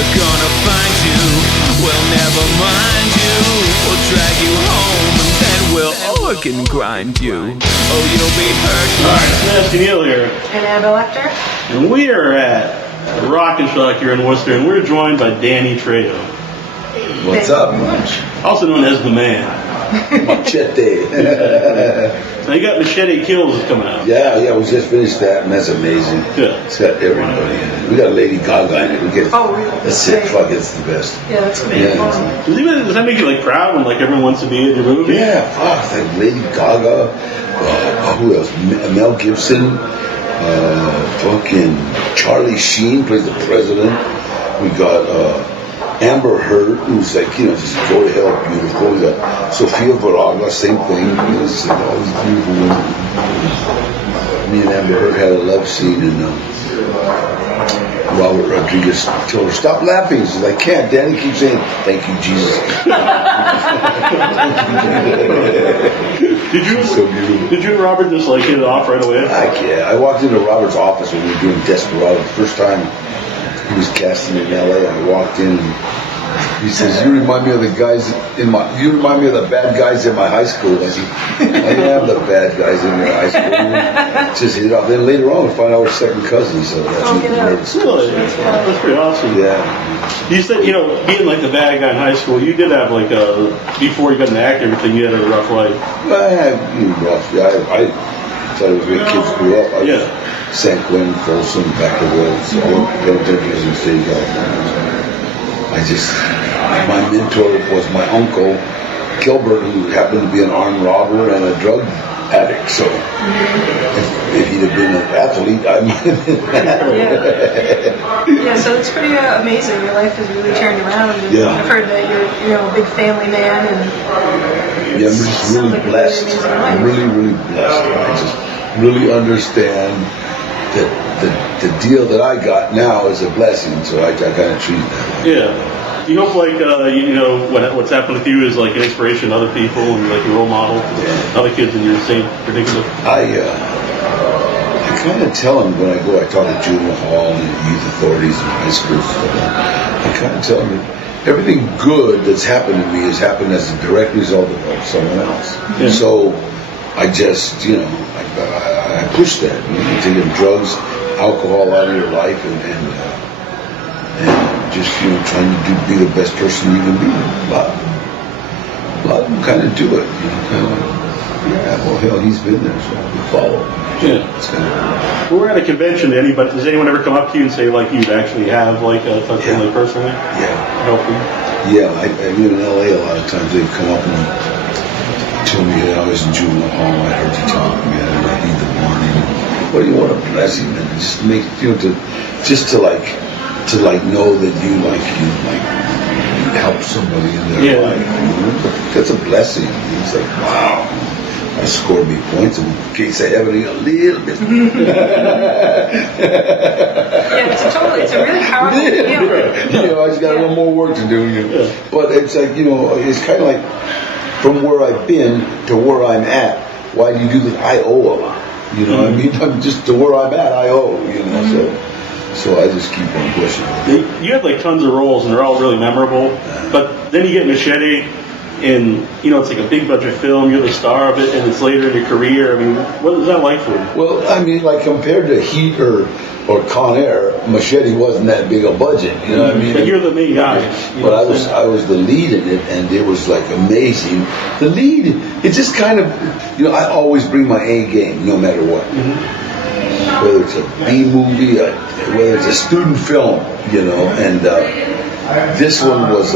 we're gonna find you. We'll never mind you. We'll drag you home and then we'll organ grind you. Oh, you'll be hurt. Alright, it's Nasty Neal here. And Annabelle Lecter. And we are at Rock and Shock here in Worcester, and we're joined by Danny Trejo, What's up, Munch? also known as the Man. Machete. So you got Machete Kills is coming out. Yeah, we just finished that, and that's amazing. Good. It's got everybody in it. We got Lady Gaga in it. We get. Oh, really? That's it. Fuck, it's the best. Yeah, that's gonna be Yeah. fun. Does that make you like proud when like everyone wants to be in your movie? Yeah, fuck, like Lady Gaga. Who else? Mel Gibson. Fucking Charlie Sheen plays the president. We got Amber Heard, who's like, just go to hell beautiful. We got Sofia Vergara, same thing. It's like all these beautiful women. Me and Amber Heard had a love scene, and Robert Rodriguez told her, "Stop laughing." She's like, "Can't." Danny keeps saying, "Thank you, Jesus." So beautiful. Did you and Robert just like hit it off right away? Yeah. I walked into Robert's office when we were doing Desperado. The first time he was casting in LA, I walked in and he says, "You remind me of the bad guys in my high school." I said, "I am the bad guys in your high school." Just hit it off. Then later on we find out we're second cousins, so that's even worse. Really? That's pretty awesome. Yeah. You said, being like the bad guy in high school, you did have like before you got into acting, everything, you had a rough life. Well, I had rough. I thought it was where kids grew up. I was San Quentin, Folsom, Vacaville, all penitentiaries in State California. My mentor was my uncle, Gilbert, who happened to be an armed robber and a drug addict. So if he'd have been an athlete, I might have been Yeah, so it's pretty amazing. Your life has really turned around. And Yeah. I've heard that you're a big family man. And Yeah, I'm just really blessed. I'm really, really blessed. I just really understand that the deal that I got now is a blessing, so I kind of treat it that way. Yeah. Do you hope like what's happened with you is like an inspiration to other people and like a role model to other kids in your same predicament? I kind of tell them when I go, I talk to juvenile hall and youth authorities and high schools and stuff. I kind of tell them that everything good that's happened to me has happened as a direct result of someone else. Yeah. So I just, I push that. Taking drugs, alcohol out of your life, and just trying to be the best person you can be. A lot of them kind of do it. Kind of like, well, hell, he's been there, so we follow. Yeah. Well, we're at a convention. Does anyone ever come up to you and say like you'd actually have like a something like personally? Yeah. Help you? Yeah, I mean in LA a lot of times they've come up and told me that I was in juvenile hall. I heard you talk, man, and I need the warning. What do you want? A blessing, man. Just make to know that you help somebody in their life. That's a blessing. It's like, wow, I scored me points in case I have it a little bit. yeah, it's a really powerful deal. I just got a little more work to do. But it's like, it's kind of like from where I've been to where I'm at. Why do you do this? I owe a lot. I mean? I'm just to where I'm at, I owe, So I just keep on pushing. You have like tons of roles and they're all really memorable, but then you get Machete and, it's like a big budget film, you're the star of it, and it's later in your career. I mean, what was that like for you? Well, I mean, like compared to Heat or Con Air, Machete wasn't that big a budget, you know what I mean? But you're the main guy. But I was the lead in it, and it was like amazing. The lead, it just kind of, I always bring my A game, no matter what. Whether it's a B movie, whether it's a student film, and this one was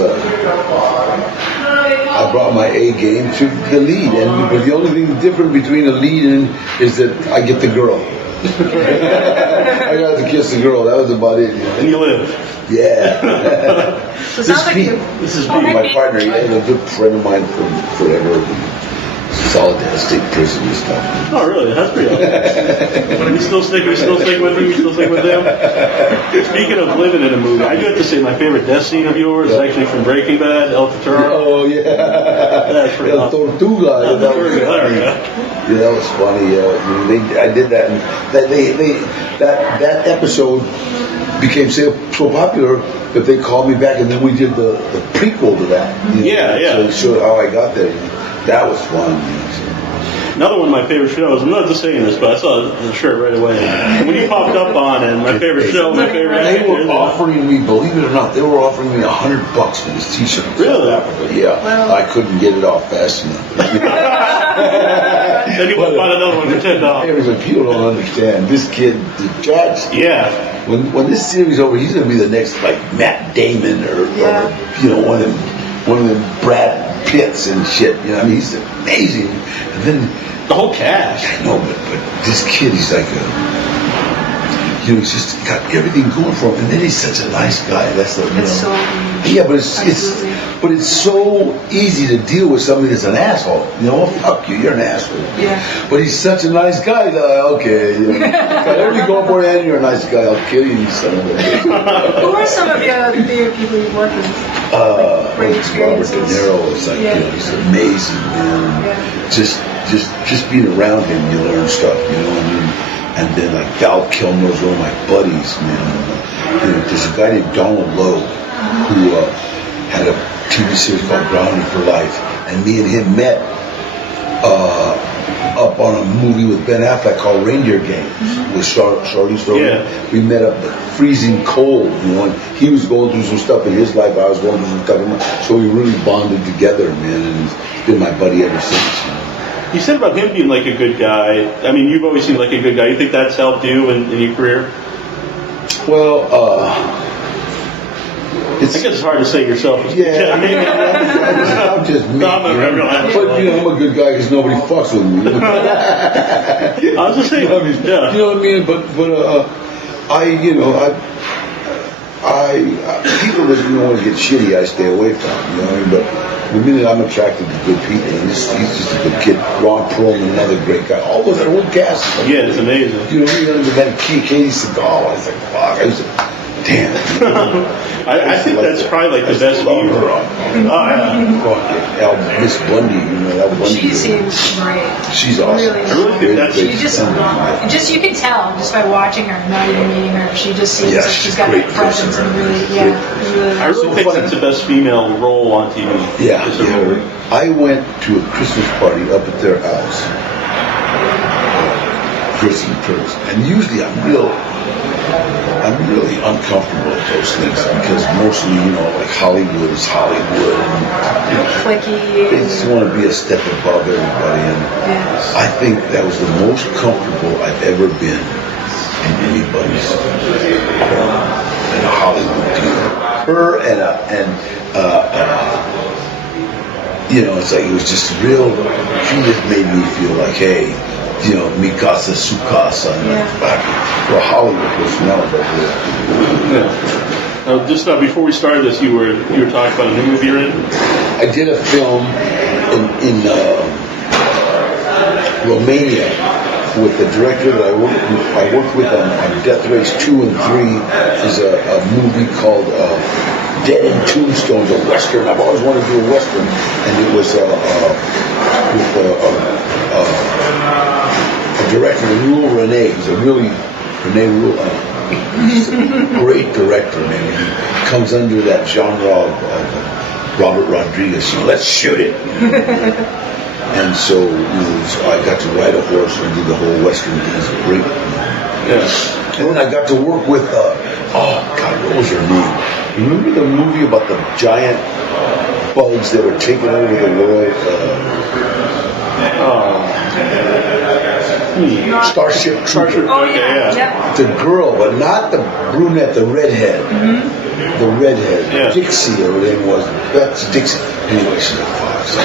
I brought my A game to the lead, but the only thing different between a lead is that I get the girl. I got to kiss the girl. That was about it. And you live. Yeah. So it sounds like This is Pete, my partner. He's a good friend of mine from forever. Solid State Prison and stuff. Oh, really? That's pretty awesome. We still stick with him? You still stick with him? Speaking of living in a movie, I do have to say my favorite death scene of yours is actually from Breaking Bad, El Toro. Oh, yeah. That's pretty El awesome. Tortuga. That was hilarious. Yeah, that was funny. I did that, and that episode became so popular that they called me back, and then we did the prequel to that. Yeah. So it showed how I got there. That was fun. Another one of my favorite shows. I'm not just saying this, but I saw the shirt right away. And when you popped up on it, my favorite show, my favorite They actor. were offering me, believe it or not, they were offering me $100 for this T-shirt. Really? South Africa. Yeah. Wow. I couldn't get it off fast enough. Then you went and bought another one for $10. Everybody, people don't understand. This kid, the judge. Yeah. When this series is over, he's gonna be the next like Matt Damon or one of them Brad Pitts and shit. You know, I mean, he's amazing. And then The whole cast. I know, but this kid, he's like he's just got everything going for him, and then he's such a nice guy. That's the yeah, but it's so easy to deal with somebody that's an asshole. You know, fuck you, you're an asshole. Yeah. But he's such a nice guy. Okay, you know, whatever you go for, and you're a nice guy. I'll kill you, son of a bitch. Who are some of your favorite people you've worked with? Great Robert experiences. De Niro is like, he's amazing, man. Yeah. Just being around him, you learn stuff, you know what I mean? And then like Val Kilmer's one of my buddies, man. You know, there's a guy named Donald Lowe who had a TV series called Grounded for Life, and me and him met up on a movie with Ben Affleck called Reindeer Games with Charlize Theron. Yeah. We met up freezing cold, you know, and he was going through some stuff in his life, I was going through some stuff in mine, so we really bonded together, man, and he's been my buddy ever since. You know? You said about him being like a good guy. I mean, you've always seemed like a good guy. You think that's helped you in your career? Well, I guess it's hard to say yourself. yeah, I mean, I'm just me. No, I'm not you know? But you know, I'm a good guy because nobody fucks with me. I was just saying. You know what I mean? Yeah. You know what I mean? But people that want to get shitty, I stay away from. You know what I mean? But the minute I'm attracted to good people, and he's just a good kid. Ron Perlman, another great guy. All those that whole cast. Yeah, it's amazing. You know, we had Katie Seagal. I was like, fuck. I was like, damn. I think that's probably like the best love view. her. Miss Bundy, you know that Bundy. She seems great. She's awesome. Really, I really think that's. she just you can tell just by watching her, not even meeting her. She just seems like she's got great that presence and really, I really think that's the best female role on TV. Yeah. I went to a Christmas party up at their house, Christmas, and usually I'm really uncomfortable at those things because mostly, you know, like Hollywood is Hollywood, and you know, clicky. they just want to be a step above everybody, and I think that was the most comfortable I've ever been in anybody's in a Hollywood deal. Her and you know, it's like it was just real. She just made me feel like, hey, you know, mi casa, su casa, and for a Hollywood personality. Now, just before we started this, you were talking about a new movie you're in. I did a film in Romania with the director that I worked with on Death Race 2 and 3 is a movie called Dead in Tombstones, a Western. I've always wanted to do a Western, and it was with a director, Rule Rene. He's a really Rene Rule. He's a great director, man. He comes under that genre of Robert Rodriguez. You know, let's shoot it. And so, you know, so I got to ride a horse and do the whole Western thing. It's great. And then I got to work with, what was her name? Remember the movie about the giant bugs that were taking over the world? Starship Trooper. Oh yeah. The girl, but not the brunette, the redhead. The redhead. Dixie, or whatever it was. That's Dixie. Anyway, she's a fox.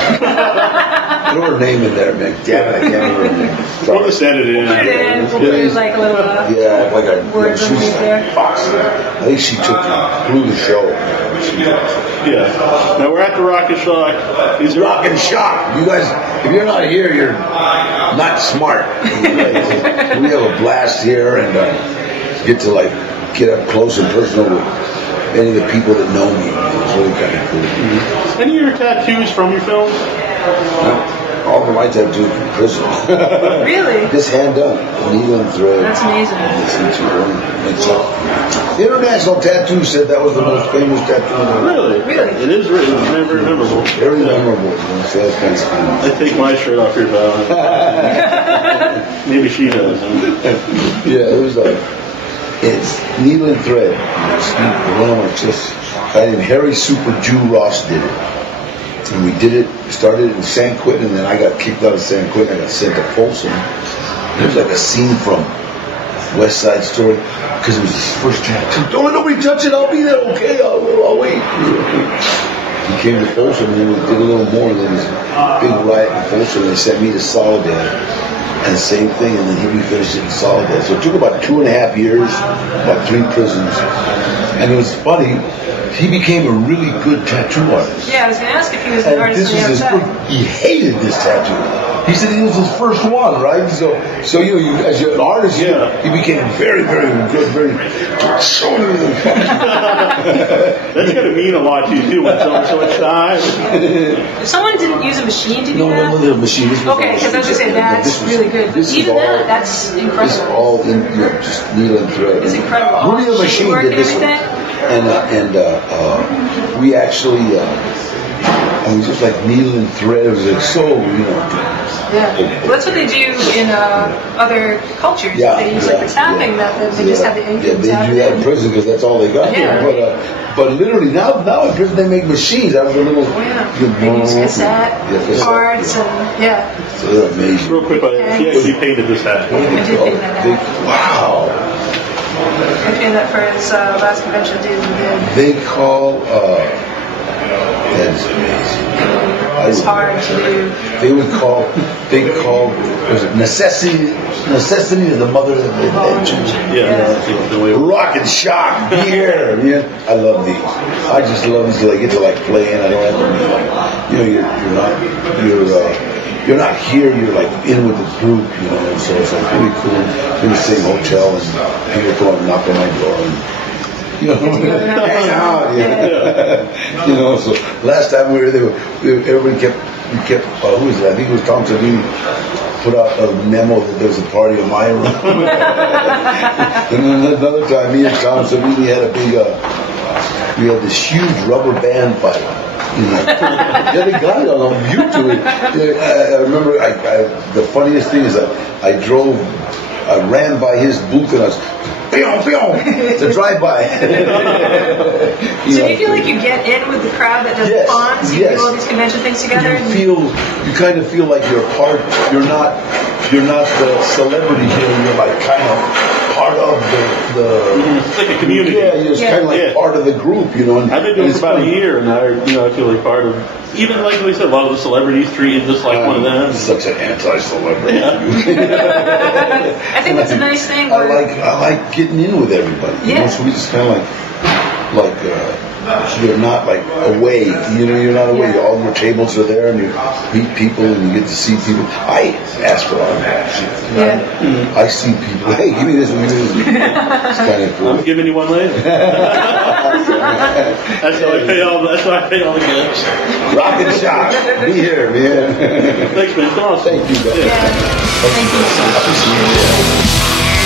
Throw her name in there, man. Damn it, I can't remember her name. We'll just edit it in. Put it in, we'll put like a little Yeah, like a words she's underneath there. Fox. I think she took blew the show. Yeah. Now we're at the Rock and Shock. These are Rock and Shock. You guys, if you're not here, you're not smart. We have a blast here and get to like get up close and personal with any of the people that know me. It's really kind of cool. Mm-hmm. Any of your tattoos from your films? All of my tattoos from prison. Really? Just hand done, needle and thread. That's amazing. The International Tattoo said that was the most famous tattoo in the world. Really? Really? It is written. It's very memorable. Very memorable. So that's kind of cool. I take my shirt off your back. Maybe she does. Yeah, it was it's needle and thread. One of my just a guy named Harry Super Jew Ross did it. And we did it, started in San Quentin, and then I got kicked out of San Quentin. I got sent to Folsom. It was like a scene from West Side Story, because it was his first tattoo. Don't let nobody touch it, I'll be there, okay, I'll wait. He came to Folsom, and then we did a little more, and then this big riot in Folsom, and they sent me to Soledad. And same thing, and then he finished it in Soledad. So it took about 2.5 years, about 3 prisons. And it was funny, he became a really good tattoo artist. Yeah, I was going to ask if he was an And artist this on the was his outside. first, he hated this tattoo. He said it was his first one, right? So you as an artist, Yeah. he became very, very good, very. That's gonna mean a lot to you too when someone's so shy. If someone didn't use a machine to do No, that? the machine. This was Okay, all because I was going to say, machine. that's This was- really good. This is Even all, that, that's It's incredible. all in, just needle and thread. It's incredible. Rudy the All Machine sheet work did and this one, everything? and we actually, I mean, just like needle and thread. It was like so, Yeah. Well, that's what they do in other cultures. Yeah, They use like the tapping method. They just have the ink Yeah, and they tap do it that in in. prison because that's all they got. Yeah. But literally now in prison they make machines. That was a little. Oh, yeah. They use cassette, cassette, cards, yeah. and yeah. So they're amazing. Real quick, she actually painted this hat. I did think that. Wow. I painted that for his last convention dude we did. They call. That's amazing. It's hard to do. They call was it necessity is the mother of invention. Yeah, that's the way. Rock and Shock, be here. Yeah, I love these. I just love these because I get to like play and I don't have to be like, you're not here. You're like in with the group, And so it's like really cool. In the same hotel and people come up and knock on my door and. Hang out, yeah. So last time we were there, everybody kept who was that? I think it was Tom Savini put out a memo that there was a party in my room. And then another time, me and Tom Savini had a big, we had this huge rubber band fight. Yeah, they got it on YouTube. I remember, the funniest thing is that I ran by his booth and I was, it's a drive-by. So do you feel like you get in with the crowd that does ponds? You do all these convention things together? You kind of feel like you're part. You're not the celebrity here. You're like kind of part of the. It's like a community. Yeah, you're kind of like part of the group, And I've been doing it for about a year, and I feel like part of. Even like we said, a lot of the celebrities treated just like one of them. Such an anti-celebrity. I think that's a nice thing. I like getting in with everybody. So we just kind of like you're not like away. You're not away. All your tables are there, and you meet people, and you get to see people. I ask for autographs. I see people. Hey, give me this. Give me this. It's kind of cool. I'm giving you one later. That's how I pay all. That's how I pay all the gifts. Rock and Shock. Be here, man. Thanks, man. It's awesome. Thank you, guys. Thank you so much. Appreciate it.